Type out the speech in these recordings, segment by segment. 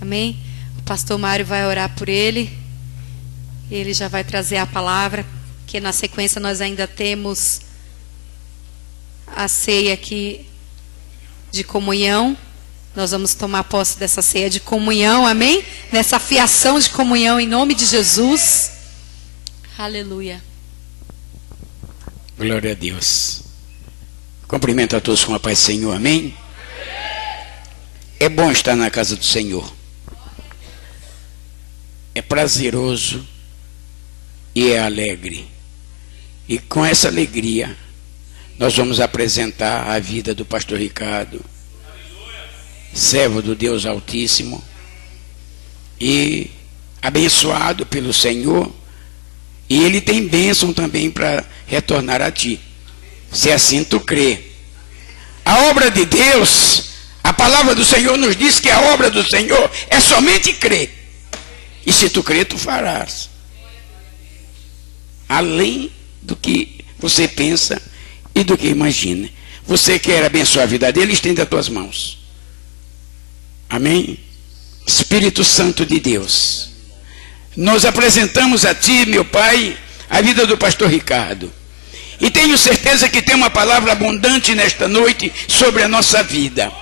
Amém? O pastor Mário vai orar por ele. Ele já vai trazer a palavra, que na sequência nós ainda temos a ceia aqui de comunhão. Nós vamos tomar posse dessa ceia de comunhão, amém? Nessa fiação de comunhão em nome de Jesus. Aleluia. Glória a Deus. Cumprimento a todos com a paz do Senhor, amém? É bom estar na casa do Senhor. É prazeroso e é alegre. E com essa alegria, nós vamos apresentar a vida do pastor Ricardo, servo do Deus Altíssimo, e abençoado pelo Senhor, e ele tem bênção também para retornar a ti, se assim tu crê. A obra de Deus, a palavra do Senhor nos diz que a obra do Senhor é somente crer, e se tu crer, tu farás além do que você pensa e do que imagina. Você quer abençoar a vida dele, estende as tuas mãos. Amém? Espírito Santo de Deus, nós apresentamos a ti, meu Pai, a vida do pastor Ricardo, e tenho certeza que tem uma palavra abundante nesta noite sobre a nossa vida.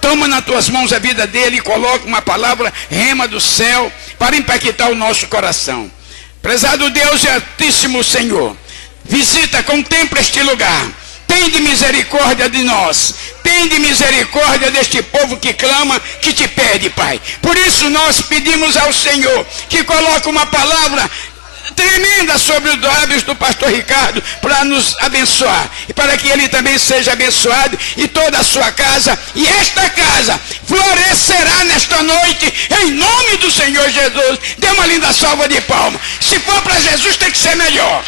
Toma nas tuas mãos a vida dele e coloca uma palavra rema do céu para impactar o nosso coração. Prezado Deus e Altíssimo Senhor, visita, contempla este lugar. Tende misericórdia de nós. Tende misericórdia deste povo que clama, que te pede, Pai. Por isso nós pedimos ao Senhor que coloque uma palavra tremenda sobre os lábios do pastor Ricardo para nos abençoar. E para que ele também seja abençoado e toda a sua casa. E esta casa florescerá nesta noite em nome do Senhor Jesus. Dê uma linda salva de palmas. Se for para Jesus tem que ser melhor.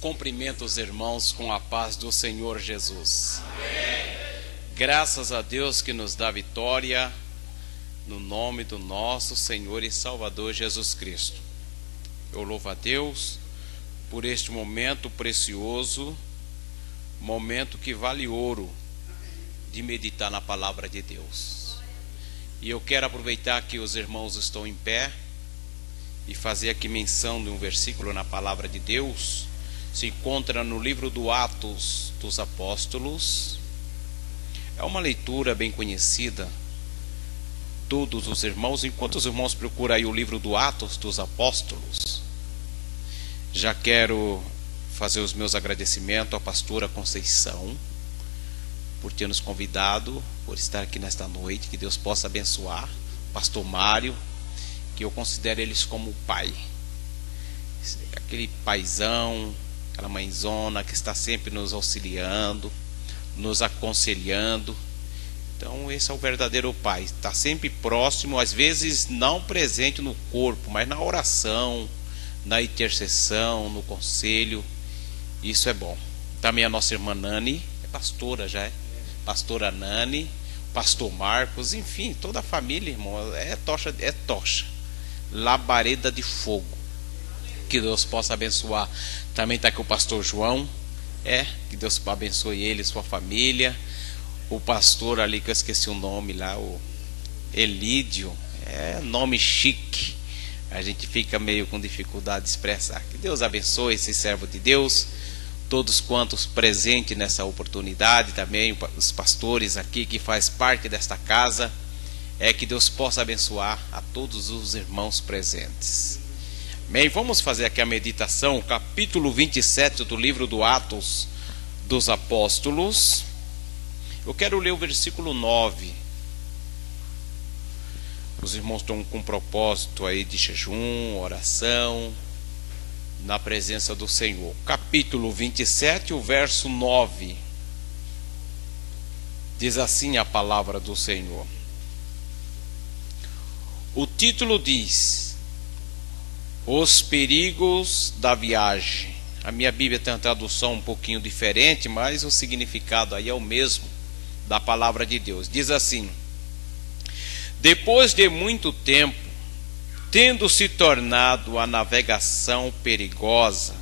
Cumprimento os irmãos com a paz do Senhor Jesus. Amém. Graças a Deus que nos dá vitória no nome do nosso Senhor e Salvador Jesus Cristo. Eu louvo a Deus por este momento precioso, momento que vale ouro de meditar na palavra de Deus. E eu quero aproveitar que os irmãos estão em pé e fazer aqui menção de um versículo na palavra de Deus. Se encontra no livro do Atos dos Apóstolos. É uma leitura bem conhecida. Todos os irmãos, enquanto os irmãos procuram aí o livro do Atos dos Apóstolos, já quero fazer os meus agradecimentos à pastora Conceição por ter nos convidado, por estar aqui nesta noite. Que Deus possa abençoar pastor Mário, que eu considero eles como pai, aquele paizão, aquela mãezona que está sempre nos auxiliando, nos aconselhando. Então esse é o verdadeiro pai, está sempre próximo, às vezes não presente no corpo, mas na oração, na intercessão, no conselho. Isso é bom. Também a nossa irmã Nani, é pastora já, pastora Nani, pastor Marcos, enfim, toda a família, irmão, é tocha, labareda de fogo. Que Deus possa abençoar. Também está aqui o pastor João, que Deus abençoe ele, sua família. O pastor ali, que eu esqueci o nome lá, o Elídio, nome chique, a gente fica meio com dificuldade de expressar. Que Deus abençoe esse servo de Deus, todos quantos presentes nessa oportunidade, também os pastores aqui que faz parte desta casa. Que Deus possa abençoar a todos os irmãos presentes. Bem, vamos fazer aqui a meditação, capítulo 27 do livro do Atos dos Apóstolos. Eu quero ler o versículo 9. Os irmãos estão com propósito aí de jejum, oração, na presença do Senhor. Capítulo 27, o verso 9. Diz assim a palavra do Senhor. O título diz: Os perigos da viagem. A minha Bíblia tem uma tradução um pouquinho diferente, mas o significado aí é o mesmo da palavra de Deus. Diz assim: depois de muito tempo, tendo se tornado a navegação perigosa,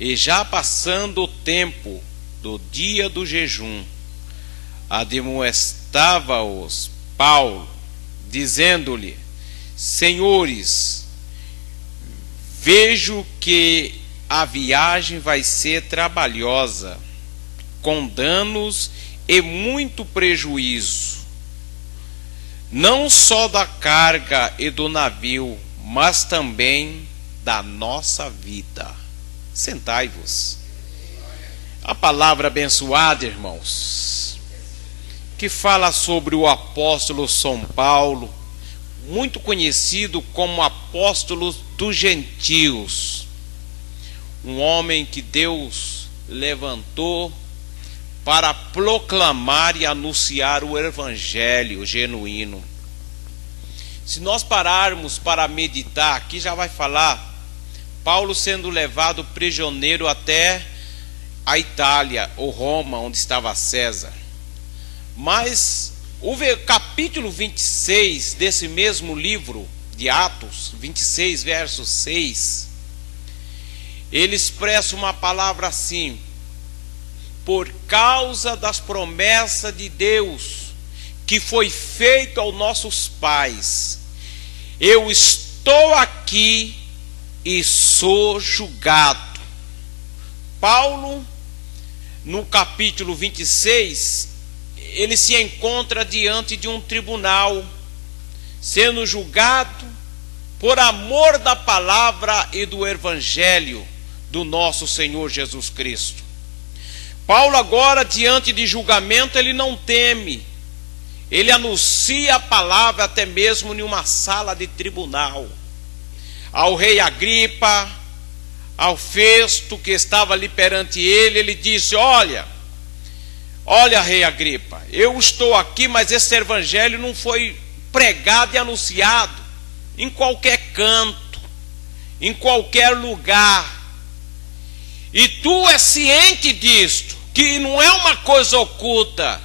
E já passando o tempo do dia do jejum, admoestava-os Paulo, dizendo-lhe: Senhores, vejo que a viagem vai ser trabalhosa, com danos e muito prejuízo, não só da carga e do navio, mas também da nossa vida. Sentai-vos. A palavra abençoada, irmãos, que fala sobre o apóstolo São Paulo, muito conhecido como apóstolo dos gentios, um homem que Deus levantou para proclamar e anunciar o evangelho genuíno. Se nós pararmos para meditar, aqui já vai falar Paulo sendo levado prisioneiro até a Itália ou Roma, onde estava César. Mas o capítulo 26 desse mesmo livro de Atos, 26 verso 6, ele expressa uma palavra assim: por causa das promessas de Deus que foi feito aos nossos pais, eu estou aqui e sou julgado. Paulo, no capítulo 26, ele se encontra diante de um tribunal, sendo julgado por amor da palavra e do evangelho do nosso Senhor Jesus Cristo. Paulo agora, diante de julgamento, ele não teme, ele anuncia a palavra até mesmo em uma sala de tribunal, ao rei Agripa, ao Festo que estava ali perante ele. Ele disse: olha rei Agripa, eu estou aqui, mas esse evangelho não foi pregado e anunciado em qualquer canto, em qualquer lugar, e tu és ciente disto, que não é uma coisa oculta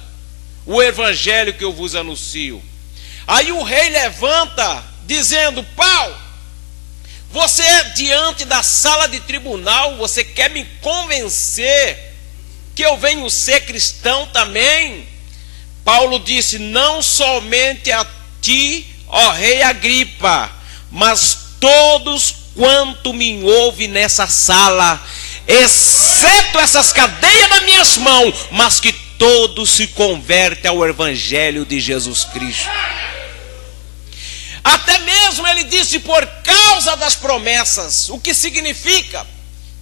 o evangelho que eu vos anuncio. Aí o rei levanta dizendo: Paulo, você diante da sala de tribunal, você quer me convencer que eu venho ser cristão também? Paulo disse: não somente a ti, ó rei Agripa, mas todos quanto me ouvem nessa sala, exceto essas cadeias nas minhas mãos, mas que todos se convertem ao evangelho de Jesus Cristo. Até mesmo ele disse: por causa das promessas, o que significa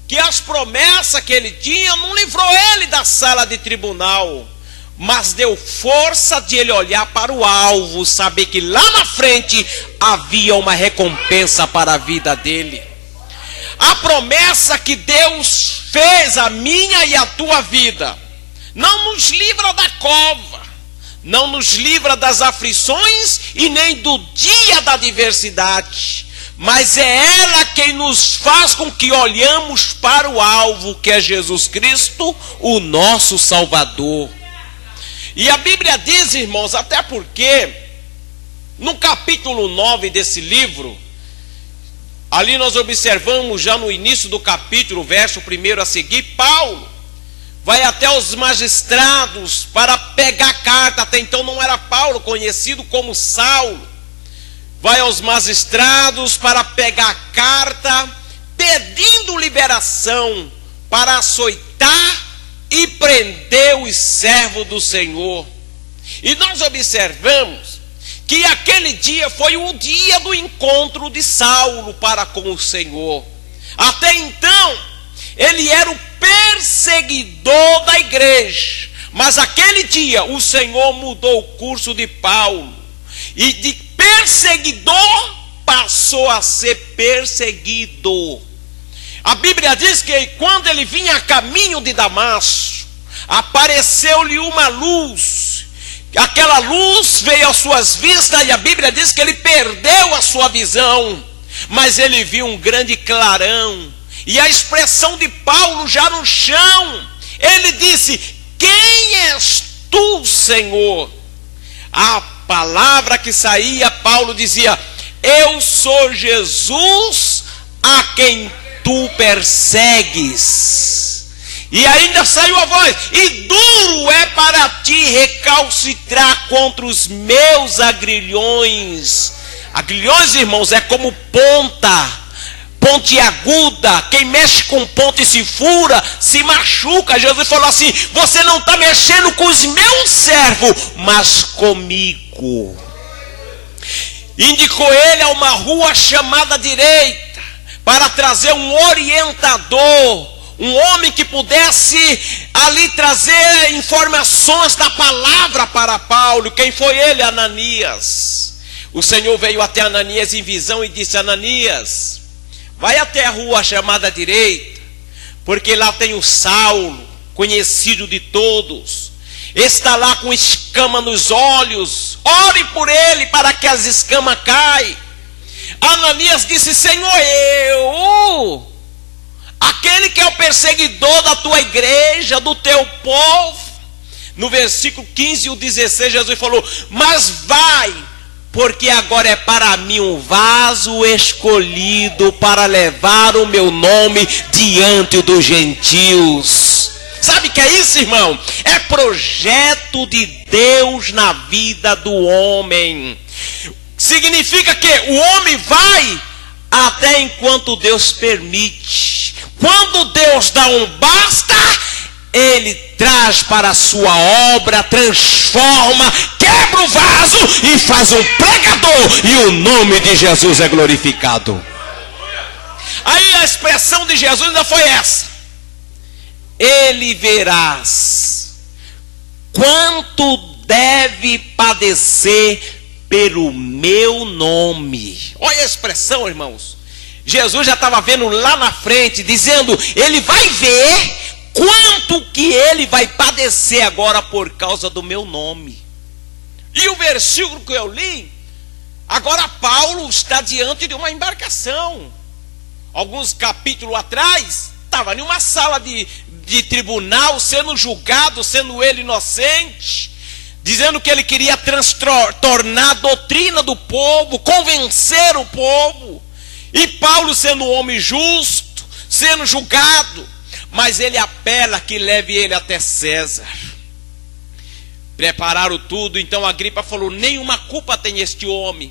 que as promessas que ele tinha não livrou ele da sala de tribunal, mas deu força de ele olhar para o alvo, saber que lá na frente havia uma recompensa para a vida dele. A promessa que Deus fez a minha e a tua vida não nos livra da cova, não nos livra das aflições e nem do dia da adversidade, mas é ela quem nos faz com que olhamos para o alvo, que é Jesus Cristo, o nosso Salvador. E a Bíblia diz, irmãos, até porque no capítulo 9 desse livro, ali nós observamos já no início do capítulo, verso 1 a seguir, Paulo vai até os magistrados para pegar a carta. Até então não era Paulo, conhecido como Saulo. Vai aos magistrados para pegar a carta, pedindo liberação para açoitar e prender os servos do Senhor. E nós observamos que aquele dia foi o dia do encontro de Saulo para com o Senhor. Até então, ele era o perseguidor da igreja, mas aquele dia o Senhor mudou o curso de Paulo, e de perseguidor passou a ser perseguidor. A Bíblia diz que quando ele vinha a caminho de Damasco, apareceu-lhe uma luz. Aquela luz veio às suas vistas, e a Bíblia diz que ele perdeu a sua visão, mas ele viu um grande clarão. E a expressão de Paulo já no chão, ele disse: quem és tu, Senhor? A palavra que saía, Paulo dizia: eu sou Jesus a quem tu persegues. E ainda saiu a voz: e duro é para ti recalcitrar contra os meus agrilhões. Agrilhões, irmãos, é como ponte aguda. Quem mexe com ponte e se fura, se machuca. Jesus falou assim: você não está mexendo com os meus servos, mas comigo. Indicou ele a uma rua chamada direita, para trazer um orientador, um homem que pudesse ali trazer informações da palavra para Paulo. Quem foi ele? Ananias. O Senhor veio até Ananias em visão e disse: Ananias, vai até a rua chamada direita, porque lá tem o Saulo, conhecido de todos. Está lá com escama nos olhos. Ore por ele para que as escamas caem. Ananias disse: Senhor, aquele que é o perseguidor da tua igreja, do teu povo. No versículo 15 e o 16, Jesus falou: mas vai, porque agora é para mim um vaso escolhido para levar o meu nome diante dos gentios. Sabe o que é isso, irmão? É projeto de Deus na vida do homem. Significa que o homem vai até enquanto Deus permite. Quando Deus dá um basta, ele traz para a sua obra, transforma, quebra o vaso e faz um pregador, e o nome de Jesus é glorificado. Aí a expressão de Jesus ainda foi essa: ele verás quanto deve padecer pelo meu nome. Olha a expressão, irmãos. Jesus já estava vendo lá na frente, dizendo: ele vai ver quanto que ele vai padecer agora por causa do meu nome. E o versículo que eu li, agora Paulo está diante de uma embarcação. Alguns capítulos atrás, estava em uma sala de tribunal, sendo julgado, sendo ele inocente, dizendo que ele queria tornar a doutrina do povo, convencer o povo. E Paulo, sendo um homem justo, sendo julgado, mas ele apela que leve ele até César. Prepararam tudo. Então Agripa falou: nenhuma culpa tem este homem,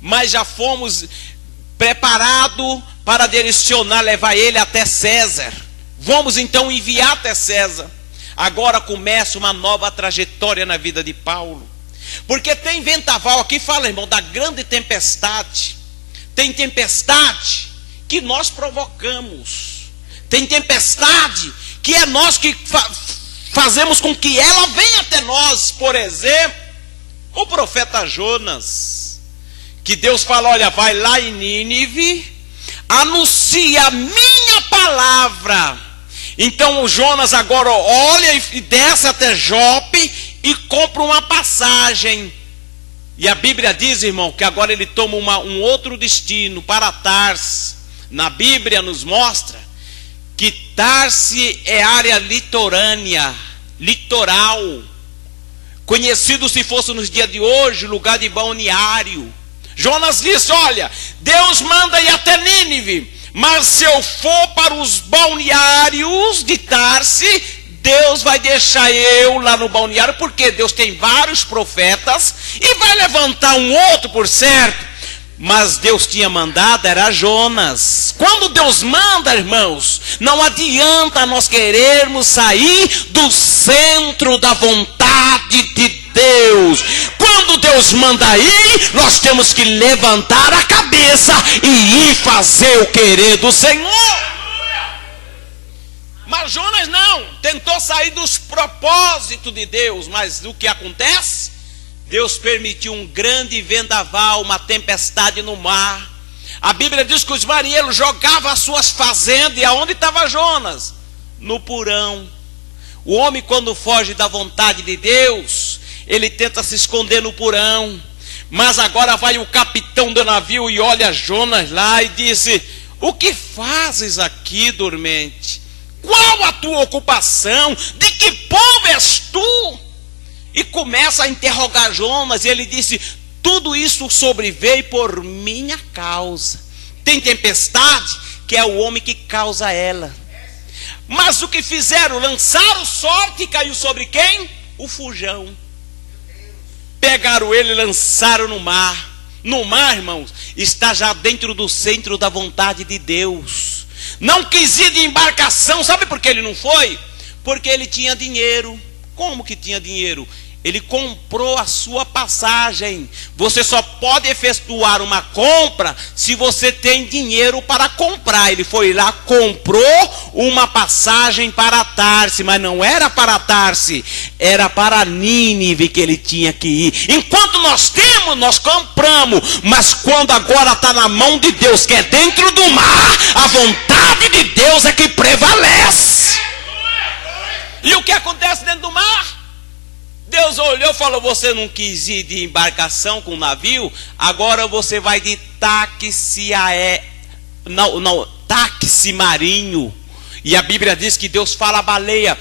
mas já fomos preparados para direcionar, levar ele até César. Vamos então enviar até César. Agora começa uma nova trajetória na vida de Paulo, porque tem vendaval. Aqui fala, irmão, da grande tempestade. Tem tempestade que nós provocamos, tem tempestade que é nós que fazemos com que ela venha até nós. Por exemplo, o profeta Jonas, que Deus fala: olha, vai lá em Nínive, anuncia a minha palavra. Então o Jonas agora olha e desce até Jope e compra uma passagem. E a Bíblia diz, irmão, que agora ele toma um outro destino para Tarse. Na Bíblia nos mostra que Tarse é área litorânea, litoral, conhecido, se fosse nos dias de hoje, lugar de balneário. Jonas disse: olha, Deus manda ir até Nínive, mas se eu for para os balneários de Tarse, Deus vai deixar eu lá no balneário, porque Deus tem vários profetas e vai levantar um outro, por certo. Mas Deus tinha mandado, era Jonas. Quando Deus manda, irmãos, não adianta nós querermos sair do centro da vontade de Deus. Quando Deus manda ir, nós temos que levantar a cabeça e ir fazer o querer do Senhor. Mas Jonas não, tentou sair dos propósitos de Deus. Mas o que acontece? Deus permitiu um grande vendaval, uma tempestade no mar. A Bíblia diz que os marinheiros jogavam as suas fazendas. E aonde estava Jonas? No porão. O homem, quando foge da vontade de Deus, ele tenta se esconder no porão. Mas agora vai o capitão do navio e olha Jonas lá e disse: o que fazes aqui, dormente? Qual a tua ocupação? De que povo és tu? E começa a interrogar Jonas. E ele disse: tudo isso sobreveio por minha causa. Tem tempestade que é o homem que causa ela. Mas o que fizeram? Lançaram sorte e caiu sobre quem? O fujão. Pegaram ele e lançaram no mar. No mar, irmãos, está já dentro do centro da vontade de Deus. Não quis ir de embarcação. Sabe por que ele não foi? Porque ele tinha dinheiro. Como que tinha dinheiro? Ele comprou a sua passagem. Você só pode efetuar uma compra se você tem dinheiro para comprar. Ele foi lá, comprou uma passagem para Tarse, mas não era para Tarse, era para Nínive que ele tinha que ir. Enquanto nós temos, nós compramos, mas quando agora está na mão de Deus, que é dentro do mar, a vontade de Deus é que prevalece. E o que acontece dentro do mar? Deus olhou e falou: você não quis ir de embarcação com navio, agora você vai de táxi táxi marinho. E a Bíblia diz que Deus fala a baleia,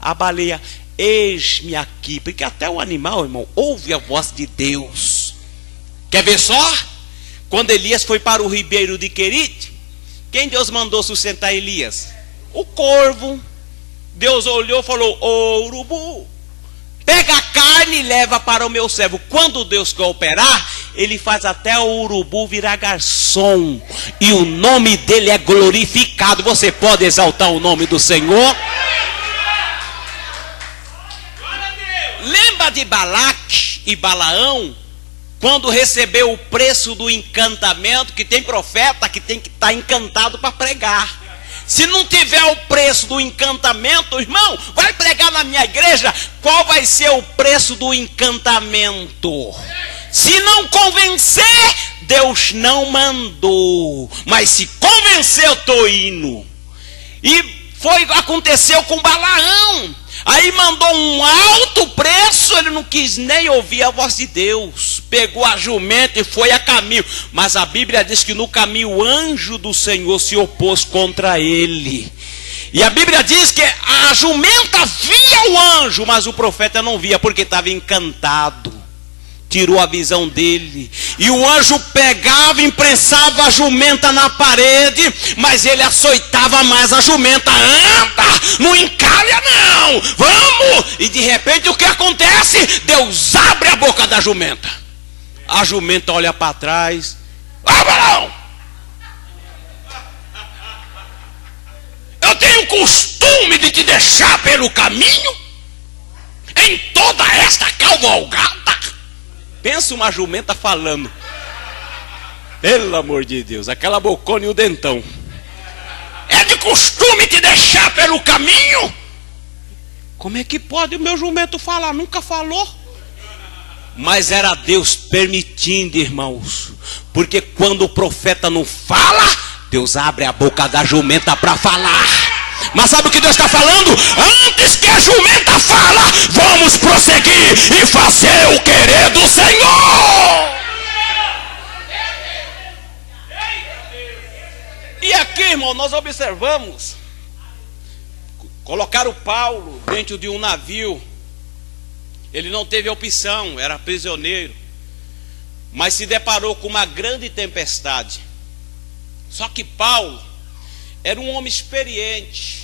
a baleia, eis-me aqui. Porque até o animal, irmão, ouve a voz de Deus. Quer ver só? Quando Elias foi para o ribeiro de Querite, quem Deus mandou sustentar Elias? O corvo. Deus olhou e falou: ô urubu, pega a carne e leva para o meu servo. Quando Deus quer operar, ele faz até o urubu virar garçom, e o nome dele é glorificado. Você pode exaltar o nome do Senhor? Lembra de Balaque e Balaão, quando recebeu o preço do encantamento? Que tem profeta que tem que estar encantado para pregar. Se não tiver o preço do encantamento, irmão, vai pregar na minha igreja. Qual vai ser o preço do encantamento? Se não convencer, Deus não mandou. Mas se convencer, eu estou indo. E aconteceu com Balaão. Aí mandou um alto preço, ele não quis nem ouvir a voz de Deus. Pegou a jumenta e foi a caminho. Mas a Bíblia diz que no caminho o anjo do Senhor se opôs contra ele. E a Bíblia diz que a jumenta via o anjo, mas o profeta não via, porque estava encantado. Tirou a visão dele. E o anjo pegava, imprensava a jumenta na parede, mas ele açoitava mais a jumenta. Anda, não encalha não, vamos. E de repente o que acontece? Deus abre a boca da jumenta. A jumenta olha para trás. Ah, Balaão, eu tenho costume de te deixar pelo caminho em toda esta cavalgada. Pensa uma jumenta falando. Pelo amor de Deus, aquela bocona e o dentão. É de costume te deixar pelo caminho? Como é que pode o meu jumento falar? Nunca falou. Mas era Deus permitindo, irmãos. Porque quando o profeta não fala, Deus abre a boca da jumenta para falar. Mas sabe o que Deus está falando? Antes que a jumenta fala, vamos prosseguir e fazer o querer do Senhor. E aqui, irmão, nós observamos. Colocaram Paulo dentro de um navio. Ele não teve opção, era prisioneiro. Mas se deparou com uma grande tempestade. Só que Paulo era um homem experiente.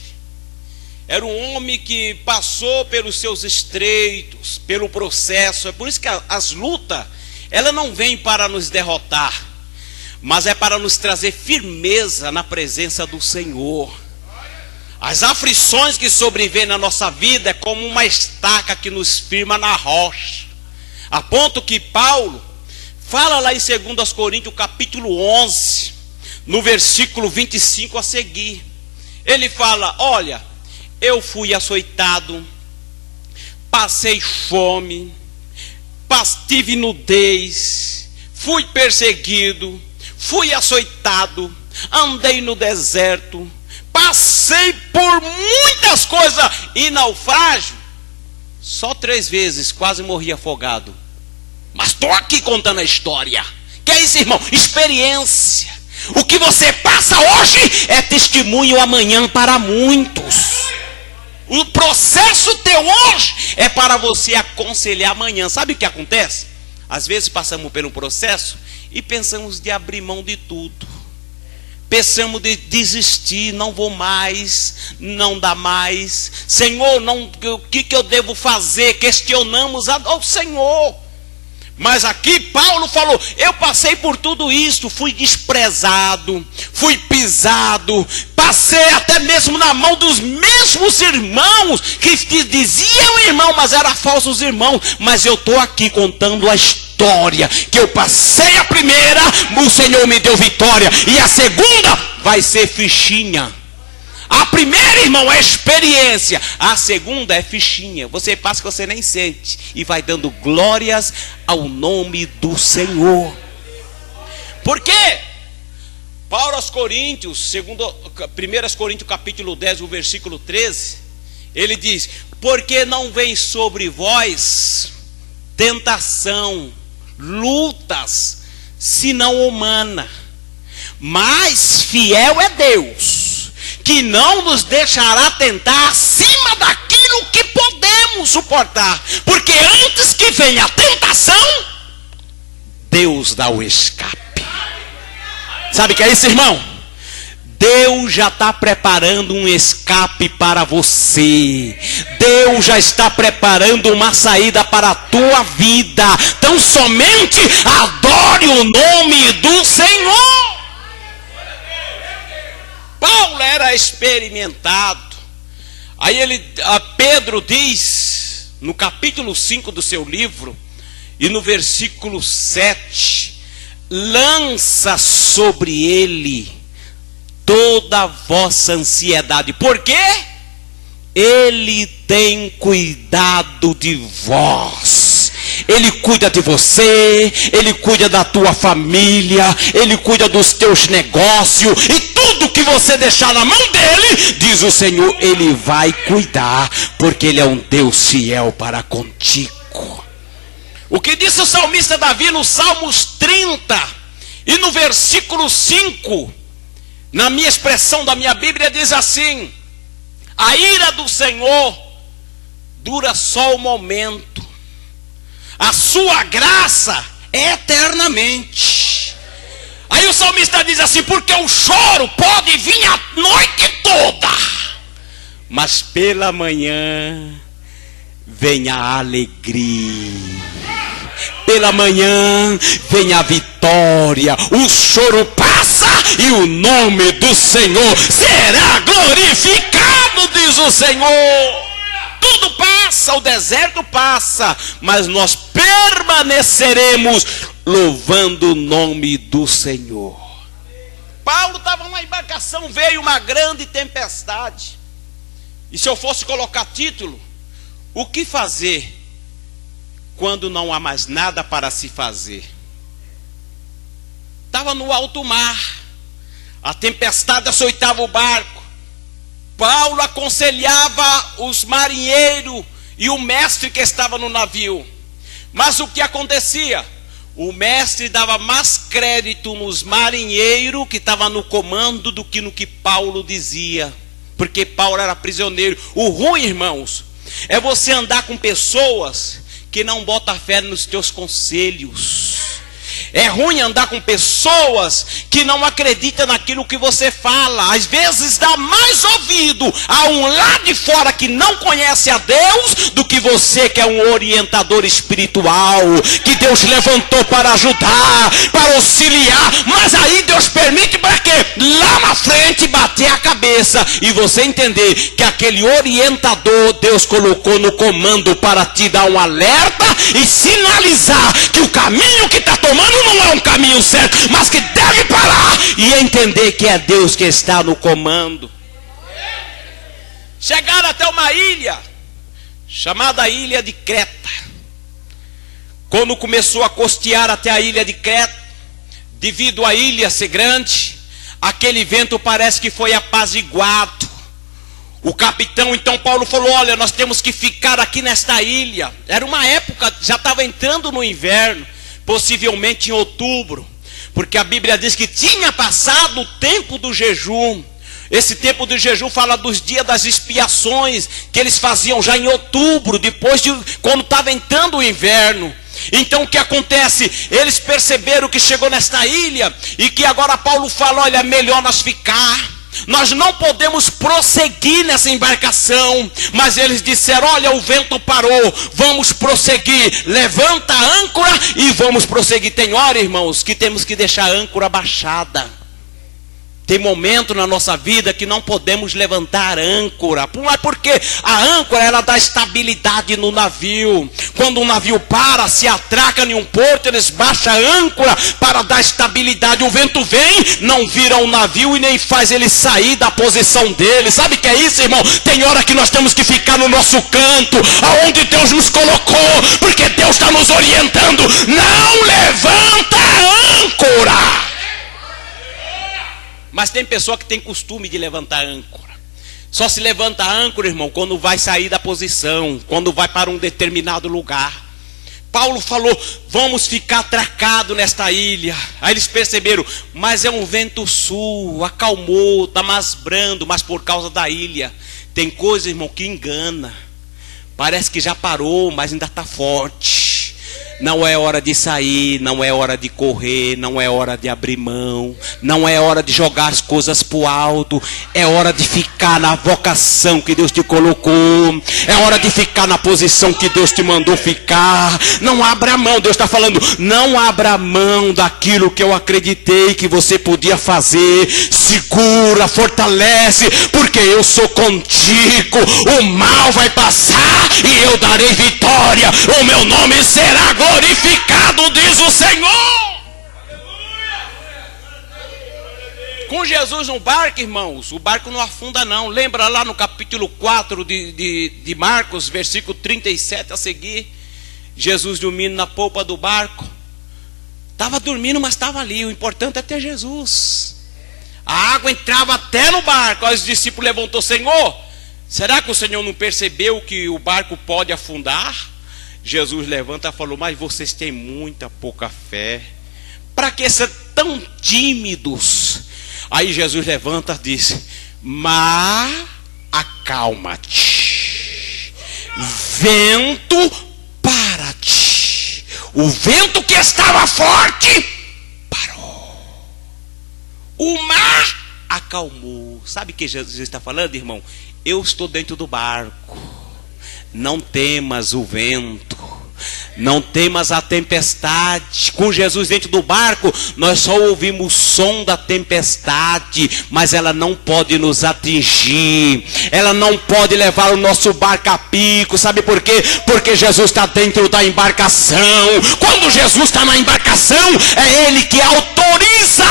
Era um homem que passou pelos seus estreitos, pelo processo. É por isso que as lutas, ela não vem para nos derrotar, mas é para nos trazer firmeza na presença do Senhor. As aflições que sobrevêm na nossa vida é como uma estaca que nos firma na rocha. A ponto que Paulo fala lá em 2 Coríntios capítulo 11, no versículo 25 a seguir. Ele fala: olha, eu fui açoitado, passei fome, tive nudez, fui perseguido, fui açoitado, andei no deserto, passei por muitas coisas e naufrágio. Só 3 vezes quase morri afogado. Mas estou aqui contando a história. Que é isso, irmão? Experiência. O que você passa hoje é testemunho amanhã para muitos. O processo teu hoje é para você aconselhar amanhã. Sabe o que acontece? Às vezes passamos pelo processo e pensamos de abrir mão de tudo. pensamos de desistir, não vou mais, não dá mais. Senhor, o que eu devo fazer? Questionamos ao Senhor. Mas aqui Paulo falou, eu passei por tudo isso, fui desprezado, fui pisado, passei até mesmo na mão dos mesmos irmãos, que diziam irmão, mas eram falsos irmãos. Mas eu estou aqui contando a história, que eu passei a primeira, o Senhor me deu vitória, e a segunda vai ser fichinha. A primeira, irmão, é experiência. A segunda é fichinha. Você passa que você nem sente. E vai dando glórias ao nome do Senhor. Por quê? Paulo aos Coríntios, 1 Coríntios capítulo 10, o versículo 13. Ele diz, porque não vem sobre vós tentação, lutas, senão humana. Mas fiel é Deus, que não nos deixará tentar acima daquilo que podemos suportar. Porque antes que venha a tentação, Deus dá o escape. Sabe o que é isso, irmão? Deus já está preparando um escape para você. Deus já está preparando uma saída para a tua vida. Então somente adore o nome do Senhor. Paulo era experimentado. Aí Pedro diz, no capítulo 5 do seu livro, e no versículo 7, lança sobre ele toda a vossa ansiedade. Por quê? Ele tem cuidado de vós. Ele cuida de você, Ele cuida da tua família, Ele cuida dos teus negócios, e tudo que você deixar na mão dEle, diz o Senhor, Ele vai cuidar, porque Ele é um Deus fiel para contigo. O que disse o salmista Davi no Salmos 30, e no versículo 5, na minha expressão da minha Bíblia, diz assim, a ira do Senhor dura só o momento, a sua graça é eternamente. Aí o salmista diz assim, porque o choro pode vir a noite toda, mas pela manhã vem a alegria. Pela manhã vem a vitória. O choro passa e o nome do Senhor será glorificado, diz o Senhor. Tudo passa, o deserto passa, mas nós permaneceremos louvando o nome do Senhor. Paulo estava na embarcação, veio uma grande tempestade. E se eu fosse colocar título, o que fazer quando não há mais nada para se fazer? Estava no alto mar, a tempestade açoitava o barco. Paulo aconselhava os marinheiros e o mestre que estava no navio. Mas o que acontecia? O mestre dava mais crédito nos marinheiros que estavam no comando do que no que Paulo dizia. Porque Paulo era prisioneiro. O ruim, irmãos, é você andar com pessoas que não botam fé nos teus conselhos. É ruim andar com pessoas que não acreditam naquilo que você fala. Às vezes dá mais ouvido a um lá de fora que não conhece a Deus do que você que é um orientador espiritual, que Deus levantou para ajudar, para auxiliar. Mas aí Deus permite para quê? Lá na frente bater a cabeça e você entender que aquele orientador Deus colocou no comando para te dar um alerta e sinalizar que o caminho que está tomando não é um caminho certo, mas que deve parar e entender que é Deus que está no comando. Chegaram até uma ilha chamada Ilha de Creta. Quando começou a costear até a Ilha de Creta, devido à ilha ser grande, aquele vento parece que foi apaziguado. O capitão, então Paulo falou, olha, nós temos que ficar aqui nesta ilha. Era uma época, já estava entrando no inverno, possivelmente em outubro, porque a Bíblia diz que tinha passado o tempo do jejum. Esse tempo do jejum fala dos dias das expiações, que eles faziam já em outubro, depois de quando estava entrando o inverno. Então o que acontece? Eles perceberam que chegou nesta ilha e que agora Paulo fala: olha, melhor nós ficar. Nós não podemos prosseguir nessa embarcação. Mas eles disseram: olha, o vento parou, vamos prosseguir. Levanta a âncora e vamos prosseguir. Tem hora, irmãos, que temos que deixar a âncora baixada. Tem momento na nossa vida que não podemos levantar a âncora. Mas porque a âncora, ela dá estabilidade no navio. Quando um navio para, se atraca em um porto, eles baixam a âncora para dar estabilidade. O vento vem, não vira o navio e nem faz ele sair da posição dele. Sabe o que é isso, irmão? Tem hora que nós temos que ficar no nosso canto, aonde Deus nos colocou, porque Deus está nos orientando. Não levanta a âncora. Mas tem pessoa que tem costume de levantar âncora. Só se levanta a âncora, irmão, quando vai sair da posição, quando vai para um determinado lugar. Paulo falou: vamos ficar atracados nesta ilha. Aí eles perceberam: mas é um vento sul, acalmou, está mais brando, mas por causa da ilha. Tem coisa, irmão, que engana. Parece que já parou, mas ainda está forte. Não é hora de sair, não é hora de correr, não é hora de abrir mão, não é hora de jogar as coisas para o alto. É hora de ficar na vocação que Deus te colocou. É hora de ficar na posição que Deus te mandou ficar. Não abra mão. Deus está falando: não abra mão daquilo que eu acreditei que você podia fazer. Segura, fortalece, porque eu sou contigo. O mal vai passar e eu darei vitória. O meu nome será glorificado, diz o Senhor. Com Jesus no barco, irmãos, o barco não afunda não. Lembra lá no capítulo 4 de Marcos, versículo 37 a seguir? Jesus dormindo na polpa do barco. Estava dormindo, mas estava ali. O importante é ter Jesus. A água entrava até no barco. Aí os discípulos levantou: Senhor, será que o Senhor não percebeu que o barco pode afundar? Jesus levanta e falou: mas vocês têm muita pouca fé. Para que ser tão tímidos? Aí Jesus levanta e diz: mas acalma-te, vento, para-te. O vento que estava forte parou. O mar acalmou. Sabe o que Jesus está falando, irmão? Eu estou dentro do barco. Não temas o vento, não temas a tempestade. Com Jesus dentro do barco, nós só ouvimos o som da tempestade, mas ela não pode nos atingir, ela não pode levar o nosso barco a pico. Sabe por quê? Porque Jesus está dentro da embarcação. Quando Jesus está na embarcação, é Ele que autoriza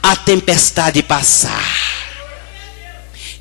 a tempestade passar.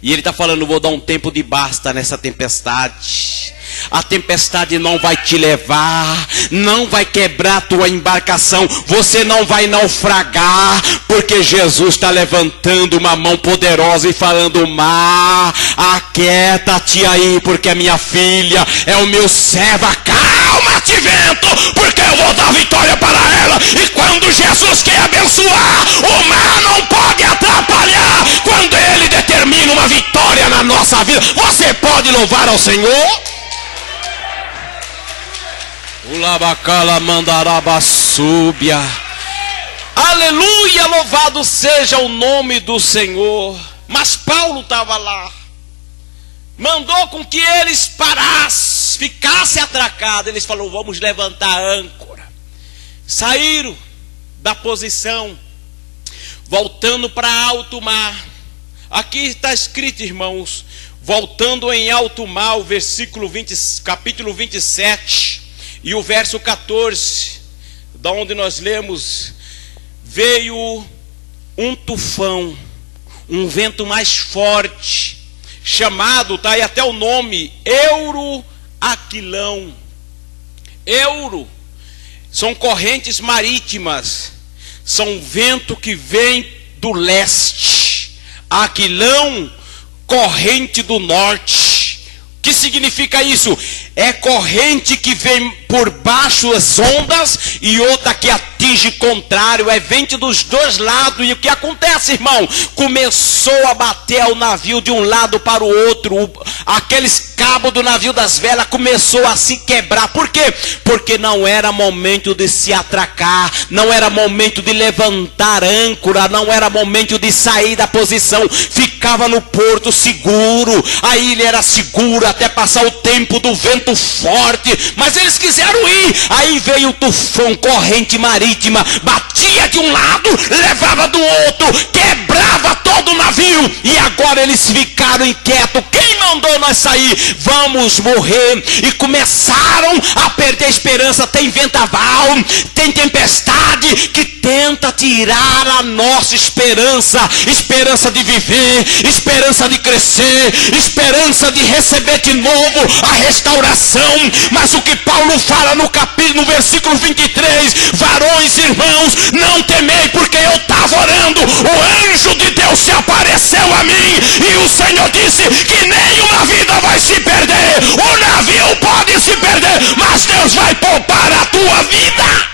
E Ele está falando: vou dar um tempo de basta nessa tempestade. A tempestade não vai te levar, não vai quebrar a tua embarcação, você não vai naufragar, porque Jesus está levantando uma mão poderosa e falando: mar, aquieta-te aí, porque a minha filha é o meu servo. Acalma-te, vento, porque eu vou dar vitória para ela. E quando Jesus quer abençoar, o mar não pode atrapalhar. Quando Ele determina uma vitória na nossa vida, você pode louvar ao Senhor. Ulabacala mandaraba súbia. Aleluia, louvado seja o nome do Senhor. Mas Paulo estava lá, mandou com que eles parassem, ficassem atracados. Eles falaram: vamos levantar a âncora. Saíram da posição, voltando para alto mar. Aqui está escrito, irmãos, voltando em alto mar, o versículo 20, capítulo 27. E o verso 14, da onde nós lemos: veio um tufão, um vento mais forte, chamado, está aí até o nome, Euroaquilão. Euro são correntes marítimas, são vento que vem do leste. Aquilão, corrente do norte. O que significa isso? É corrente que vem por baixo as ondas e outra que atinge contrário. É vento dos dois lados. E o que acontece, irmão? Começou a bater o navio de um lado para o outro. aqueles cabos do navio das velas começou a se quebrar. Por quê? Porque não era momento de se atracar, não era momento de levantar âncora, não era momento de sair da posição. Ficava no porto seguro, a ilha era segura até passar o tempo do vento forte, mas eles quiseram ir. Aí veio o tufão, corrente marítima, batia de um lado, levava do outro, quebrava todo o navio, e agora eles ficaram inquietos. Quem mandou nós sair? Vamos morrer. E começaram a perder a esperança. Tem vendaval, tem tempestade que tenta tirar a nossa esperança, esperança de viver, esperança de crescer, esperança de receber de novo a restauração. Mas o que Paulo fala no versículo 23, varões, irmãos, não temei, porque eu estava orando, o anjo de Deus se apareceu a mim, e o Senhor disse que nenhuma vida vai se perder. O navio pode se perder, mas Deus vai poupar a tua vida.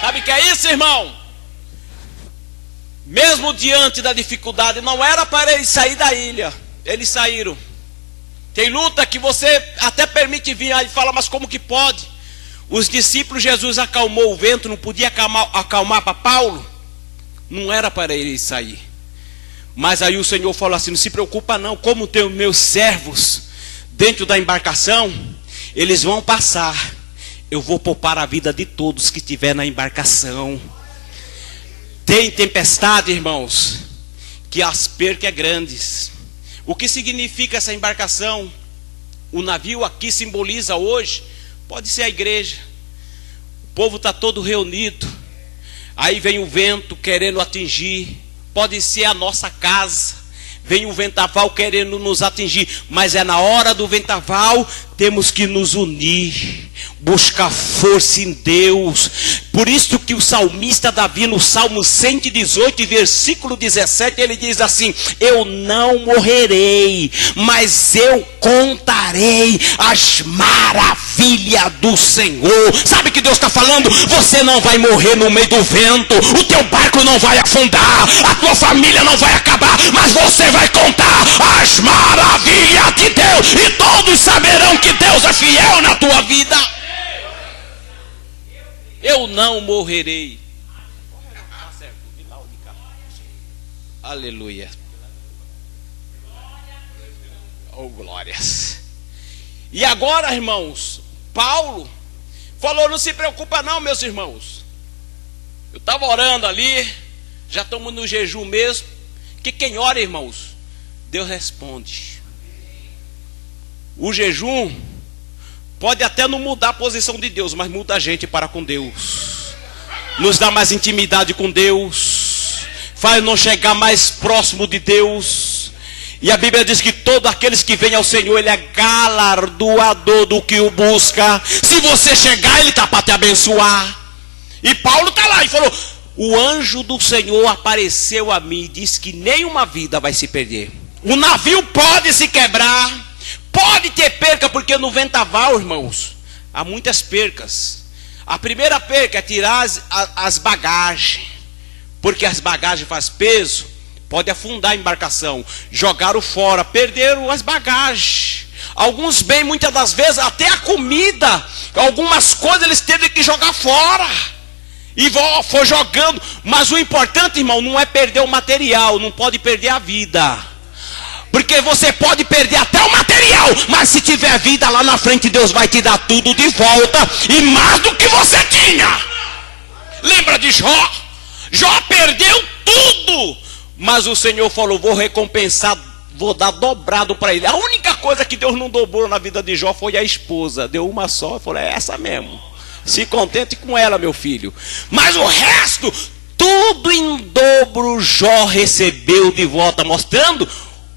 Sabe o que é isso, irmão? Mesmo diante da dificuldade, não era para eles sair da ilha, eles saíram. Tem luta que você até permite vir, aí fala, mas como que pode? Os discípulos, Jesus acalmou o vento, não podia acalmar para Paulo? Não era para eles sair. Mas aí o Senhor falou assim, não se preocupa não, como tem os meus servos dentro da embarcação, eles vão passar. Eu vou poupar a vida de todos que estiver na embarcação. Tem tempestade, irmãos, que as percas é grandes. O que significa essa embarcação? O navio aqui simboliza hoje, pode ser a igreja. O povo está todo reunido. Aí vem o vento querendo atingir. Pode ser a nossa casa. Vem o vendaval querendo nos atingir. Mas é na hora do vendaval, temos que nos unir, buscar força em Deus. Por isso que o salmista Davi, no Salmo 118, versículo 17, ele diz assim: eu não morrerei, mas eu contarei as maravilhas do Senhor. Sabe o que Deus está falando? Você não vai morrer no meio do vento, o teu barco não vai afundar, a tua família não vai acabar, mas você vai contar as maravilhas de Deus, e todos saberão que Deus é fiel na tua vida. Eu não morrerei. Aleluia. Oh, glórias. E agora, irmãos, Paulo falou, não se preocupa não, meus irmãos. Eu estava orando ali, já estamos no jejum mesmo, que quem ora, irmãos, Deus responde. O jejum pode até não mudar a posição de Deus, mas muda a gente para com Deus, nos dá mais intimidade com Deus, faz nós chegar mais próximo de Deus. E a Bíblia diz que todos aqueles que vêm ao Senhor, Ele é galardoador do que o busca. Se você chegar, Ele está para te abençoar. E Paulo está lá e falou, o anjo do Senhor apareceu a mim e disse que nenhuma vida vai se perder. O navio pode se quebrar, pode ter perca, porque no vendaval, irmãos, há muitas percas. A primeira perca é tirar as bagagens, porque as bagagens fazem peso, pode afundar a embarcação. Jogaram fora, perderam as bagagens. Alguns bens, muitas das vezes, até a comida, algumas coisas eles teve que jogar fora. E foi jogando. Mas o importante, irmão, não é perder o material, não pode perder a vida. Porque você pode perder até o material, mas se tiver vida lá na frente, Deus vai te dar tudo de volta, e mais do que você tinha. Lembra de Jó? Jó perdeu tudo, mas o Senhor falou, vou recompensar, vou dar dobrado para ele. A única coisa que Deus não dobrou na vida de Jó foi a esposa. Deu uma só, falou, é essa mesmo. Se contente com ela, meu filho. Mas o resto, tudo em dobro, Jó recebeu de volta, mostrando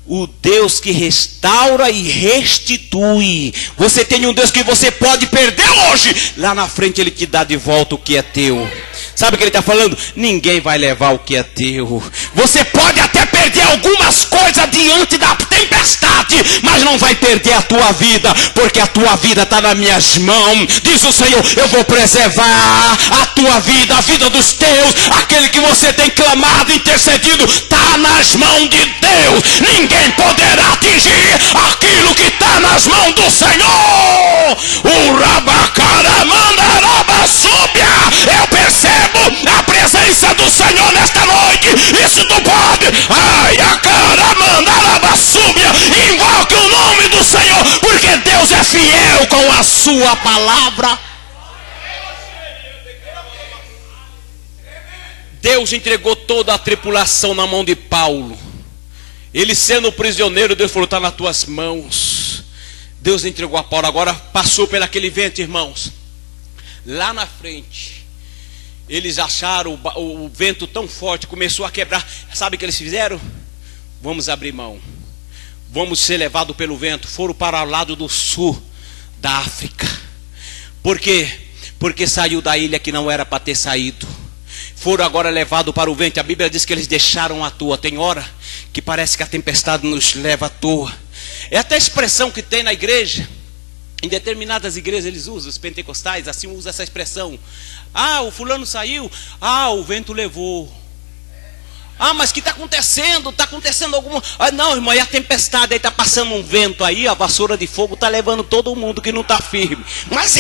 o Deus que restaura e restitui. Você tem um Deus que você pode perder hoje, lá na frente Ele te dá de volta o que é teu. Sabe o que ele está falando? Ninguém vai levar o que é teu. Você pode até perder algumas coisas diante da tempestade, mas não vai perder a tua vida, porque a tua vida está nas minhas mãos. Diz o Senhor, eu vou preservar a tua vida, a vida dos teus. Aquele que você tem clamado, intercedido, está nas mãos de Deus. Deus, ninguém poderá atingir aquilo que está nas mãos do Senhor. O Rabacaramandarabasúbia. Eu percebo a presença do Senhor nesta noite. Isso tu pode. Ai, a caramandarabasúbia. Invoque o nome do Senhor, porque Deus é fiel com a sua palavra. Deus entregou toda a tripulação na mão de Paulo. Ele sendo prisioneiro, Deus falou: está nas tuas mãos. Deus entregou a Paulo. Agora passou por aquele vento, irmãos. Lá na frente, eles acharam o vento tão forte, começou a quebrar. Sabe o que eles fizeram? Vamos abrir mão. Vamos ser levados pelo vento. Foram para o lado do sul da África. Por quê? Porque saiu da ilha que não era para ter saído. Foram agora levados para o vento. A Bíblia diz que eles deixaram à toa. Tem hora que parece que a tempestade nos leva à toa. É até a expressão que tem na igreja. Em determinadas igrejas eles usam, os pentecostais assim usam essa expressão. Ah, o fulano saiu. Ah, o vento levou. Ah, mas o que está acontecendo? Está acontecendo alguma... Ah, não, irmão, é a tempestade. Aí está passando um vento aí, a vassoura de fogo está levando todo mundo que não está firme. Mas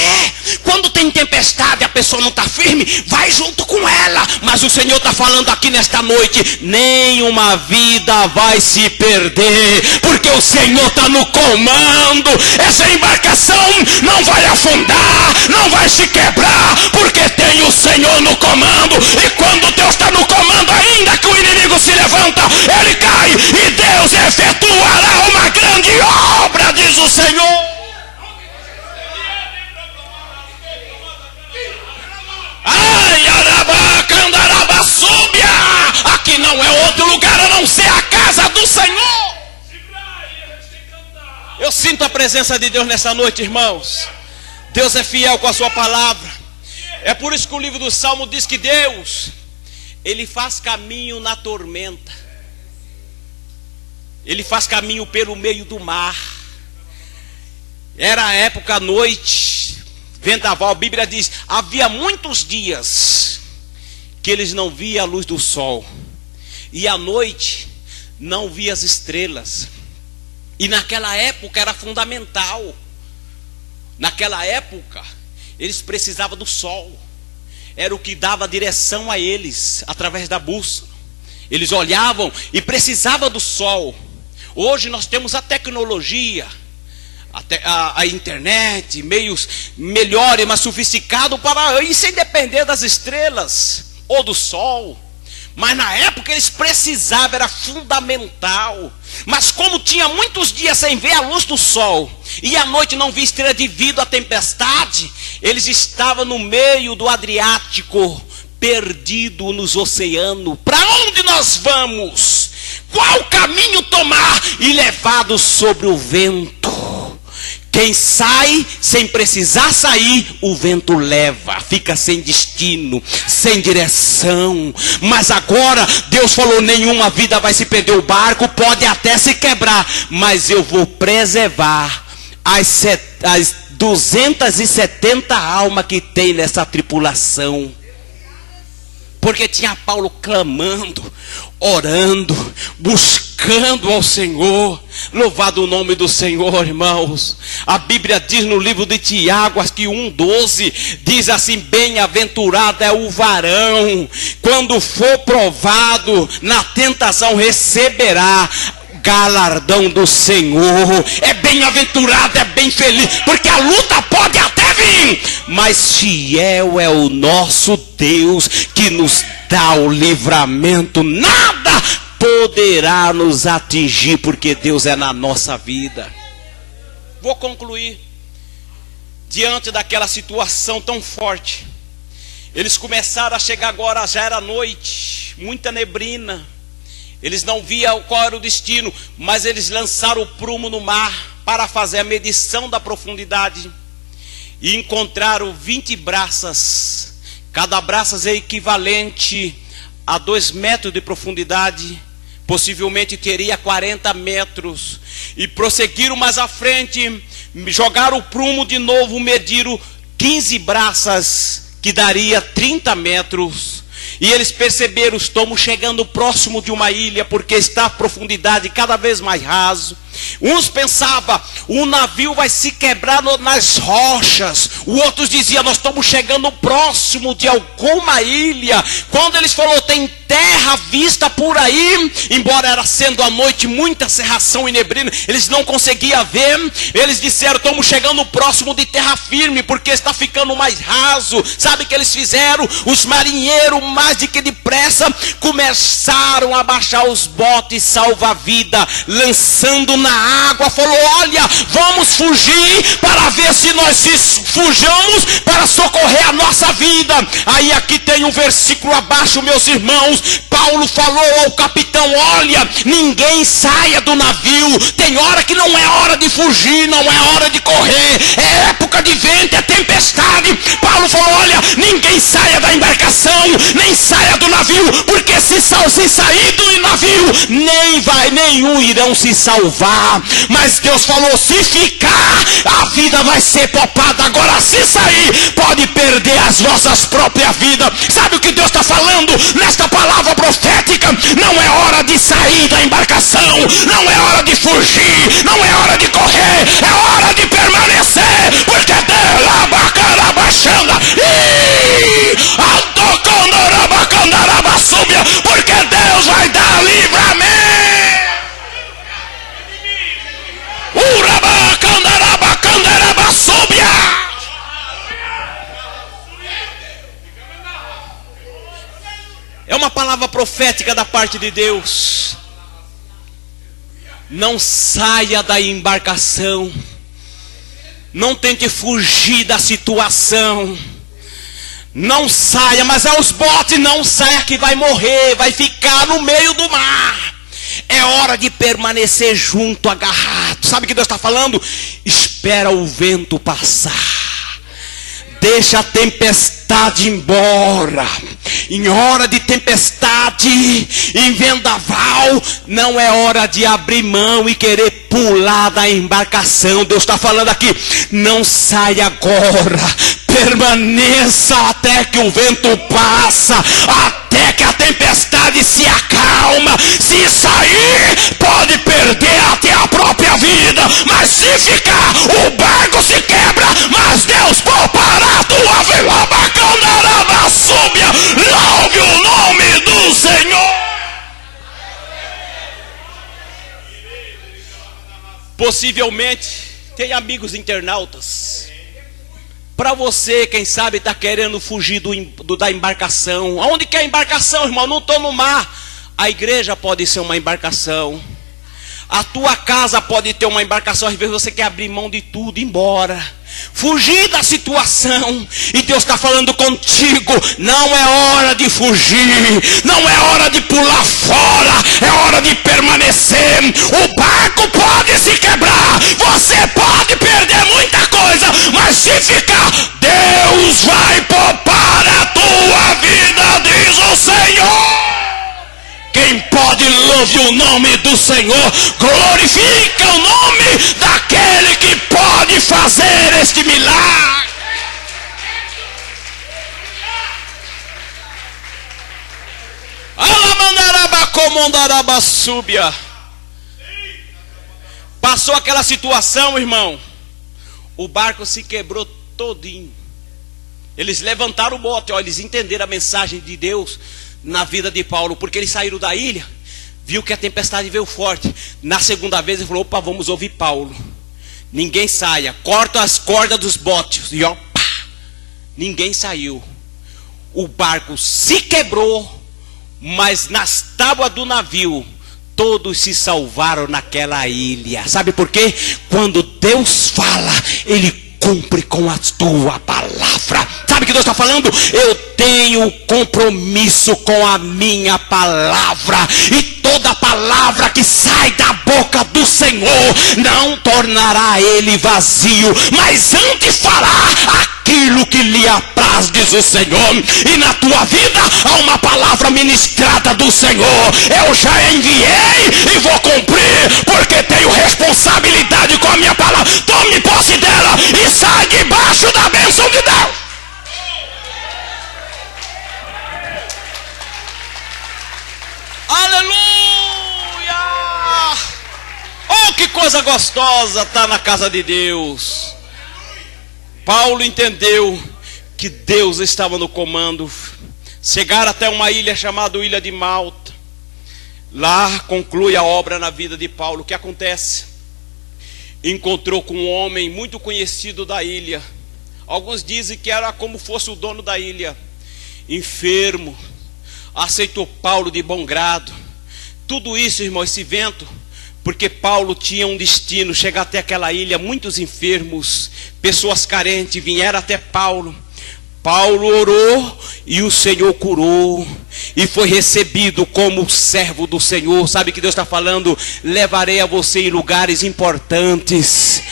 quando tem tempestade a pessoa não está firme, vai junto com ela. Mas o Senhor está falando aqui nesta noite: nenhuma vida vai se perder, porque o Senhor está no comando. Essa embarcação não vai afundar, não vai se quebrar, porque tem o Senhor no comando. E quando Deus está no comando, ainda que o inimigo se levanta, ele cai, e Deus efetuará uma grande obra, diz o Senhor. Ai, Arabacandarabasúbia. Aqui não é outro lugar a não ser a casa do Senhor. Eu sinto a presença de Deus nessa noite, irmãos. Deus é fiel com a sua palavra. É por isso que o livro do Salmo diz que Deus, Ele faz caminho na tormenta. Ele faz caminho pelo meio do mar. Era a época à noite, vendaval. A Bíblia diz: havia muitos dias que eles não viam a luz do sol, e à noite não via as estrelas. E naquela época era fundamental. Naquela época eles precisavam do sol. Era o que dava direção a eles, através da bússola. Eles olhavam e precisavam do sol. Hoje nós temos a tecnologia, a internet, meios melhores, mais sofisticados para ir sem depender das estrelas ou do sol. Mas na época eles precisavam, era fundamental. Mas como tinha muitos dias sem ver a luz do sol, e à noite não via estrela devido à tempestade, eles estavam no meio do Adriático, perdido nos oceanos. Para onde nós vamos? Qual caminho tomar? E levados sobre o vento. Quem sai sem precisar sair, o vento leva, fica sem destino, sem direção. Mas agora Deus falou: nenhuma vida vai se perder. O barco pode até se quebrar, mas eu vou preservar as 270 almas que tem nessa tripulação. Porque tinha Paulo clamando, orando, buscando ao Senhor. Louvado o nome do Senhor, irmãos. A Bíblia diz no livro de Tiago, aqui 1:12, diz assim: bem-aventurado é o varão, quando for provado na tentação, receberá galardão do Senhor. É bem-aventurado, é bem feliz, porque a luta pode até vir, mas fiel é o nosso Deus, que nos dá o livramento. Nada poderá nos atingir, porque Deus é na nossa vida. Vou concluir. Diante daquela situação tão forte, eles começaram a chegar agora, já era noite, muita neblina. Eles não viam qual era o destino, mas eles lançaram o prumo no mar para fazer a medição da profundidade. E encontraram 20 braças. Cada braças é equivalente a 2 metros de profundidade. Possivelmente teria 40 metros. E prosseguiram mais à frente, jogaram o prumo de novo, mediram 15 braças, que daria 30 metros. E eles perceberam, estamos chegando próximo de uma ilha, porque está a profundidade cada vez mais raso. Uns pensavam, o navio vai se quebrar nas rochas. Os outros diziam, nós estamos chegando próximo de alguma ilha. Quando eles falaram, tem terra vista por aí, embora era sendo a noite, muita cerração e neblina, eles não conseguiam ver. Eles disseram, estamos chegando próximo de terra firme, porque está ficando mais raso. Sabe o que eles fizeram? Os marinheiros, mais de que depressa, começaram a baixar os botes salva-vida, lançando na água. Falou, olha, vamos fugir para ver se nós fujamos para socorrer a nossa vida. Aí aqui tem um versículo abaixo, meus irmãos. Paulo falou ao capitão, olha, ninguém saia do navio. Tem hora que não é hora de fugir, não é hora de correr, é época de vento, é tempestade. Paulo falou, olha, ninguém saia da embarcação, nem saia do navio, porque se sair do navio, nenhum irão se salvar. Mas Deus falou, se ficar, a vida vai ser poupada. Agora se sair, pode perder as vossas próprias vidas. Sabe o que Deus está falando nesta palavra profética? Não é hora de sair da embarcação, não é hora de fugir, não é hora de correr, é hora de permanecer, porque dela bacana baixando, porque Deus vai dar livramento. É uma palavra profética da parte de Deus. Não saia da embarcação. Não tente fugir da situação. Não saia, mas aos botes, não saia que vai morrer, vai ficar no meio do mar. É hora de permanecer junto, agarrado. Sabe o que Deus está falando? Espera o vento passar. Deixa a tempestade embora. Em hora de tempestade, em vendaval, não é hora de abrir mão e querer pular da embarcação. Deus está falando aqui, não saia agora. Permaneça até que o vento passa, até que a tempestade se acalma. Se sair, pode perder até a própria vida, mas se ficar, o barco se quebra, mas Deus poupará a tua vida. Louve o nome do Senhor. Possivelmente tem amigos internautas. Para você, quem sabe, está querendo fugir da embarcação. Aonde que é a embarcação, irmão? Não estou no mar. A igreja pode ser uma embarcação. A tua casa pode ter uma embarcação. Às vezes você quer abrir mão de tudo e ir embora. Fugir da situação. E Deus está falando contigo. Não é hora de fugir. Não é hora de pular fora. É hora de permanecer. O barco pode se quebrar. Você pode perder muita coisa. Mas se ficar, Deus vai poupar a tua vida, diz o Senhor. Quem pode louve o nome do Senhor, glorifica o nome daquele que pode fazer este milagre. Passou aquela situação, irmão, o barco se quebrou todinho. Eles levantaram o bote, ó, eles entenderam a mensagem de Deus na vida de Paulo, porque eles saíram da ilha, viu que a tempestade veio forte. Na segunda vez ele falou, opa, vamos ouvir Paulo. Ninguém saia, corta as cordas dos botes, e ó, pá, ninguém saiu. O barco se quebrou, mas nas tábuas do navio, todos se salvaram naquela ilha. Sabe por quê? Quando Deus fala, Ele cumpre com a tua palavra. Sabe o que Deus está falando? Eu tenho compromisso com a minha palavra. E toda palavra que sai da boca do Senhor não tornará ele vazio, mas antes fará aquilo que lhe apraz, diz o Senhor. E na tua vida há uma palavra ministrada do Senhor. Eu já enviei e vou cumprir, porque tenho responsabilidade com a minha palavra. Tome posse dela e sai debaixo da bênção de Deus. coisa gostosa estar na casa de Deus. Paulo entendeu que Deus estava no comando. Chegaram até uma ilha chamada Ilha de Malta. Lá conclui a obra na vida de Paulo. O que acontece? Encontrou com um homem muito conhecido da ilha. Alguns dizem que era como fosse o dono da ilha. Enfermo. Aceitou Paulo de bom grado. Tudo isso, irmão, esse vento, porque Paulo tinha um destino, chegar até aquela ilha. Muitos enfermos, pessoas carentes vieram até Paulo. Paulo orou e o Senhor curou, e foi recebido como servo do Senhor. Sabe que Deus está falando? Levarei a você em lugares importantes,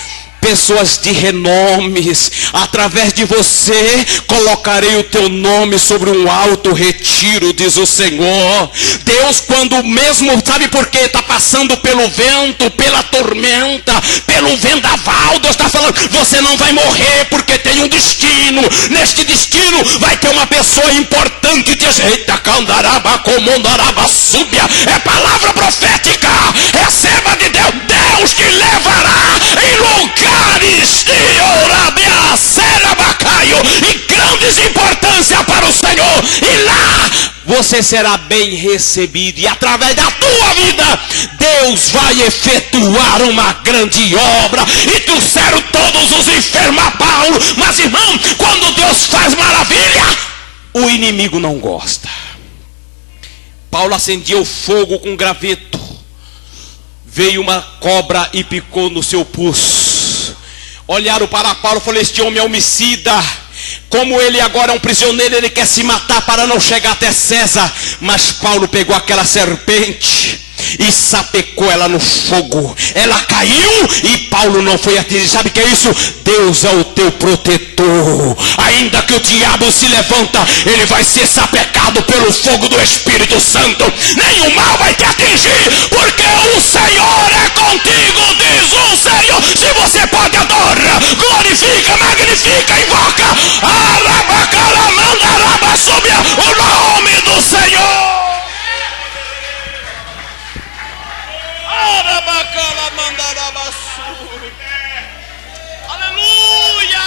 pessoas de renomes. Através de você colocarei o teu nome sobre um alto retiro, diz o Senhor. Deus, quando mesmo, sabe por quê? Está passando pelo vento, pela tormenta, pelo vendaval. Deus está falando, você não vai morrer, porque tem um destino. Neste destino vai ter uma pessoa importante. Diz, eita, candaraba, comondaraba, súbia. É palavra profética. Receba de Deus. Deus te levará em lugares de Orabia, Serabacaio, e grandes importância para o Senhor. E lá você será bem recebido, e através da tua vida Deus vai efetuar uma grande obra. E trouxeram todos os enfermos a Paulo. Mas, irmão, quando Deus faz maravilha, o inimigo não gosta. Paulo acendia o fogo com graveto. Veio uma cobra e picou no seu pulso. Olharam para Paulo e falaram, este homem é homicida. Como ele agora é um prisioneiro, ele quer se matar para não chegar até César. Mas Paulo pegou aquela serpente e sapecou ela no fogo. Ela caiu e Paulo não foi atingido. Sabe o que é isso? Deus é o teu protetor. Ainda que o diabo se levanta, ele vai ser sapecado pelo fogo do Espírito Santo. Nenhum mal vai te atingir, porque o Senhor é contigo, diz o Senhor. Se você pode, adora, glorifica, magnifica, invoca o nome do Senhor. Aleluia!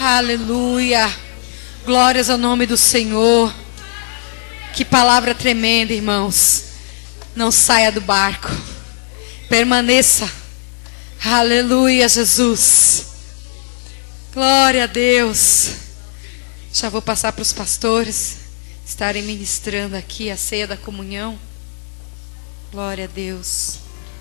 Aleluia! Glórias ao nome do Senhor. Que palavra tremenda, irmãos. Não saia do barco. Permaneça. Aleluia, Jesus. Glória a Deus. Já vou passar para os pastores estarem ministrando aqui a ceia da comunhão. Glória a Deus.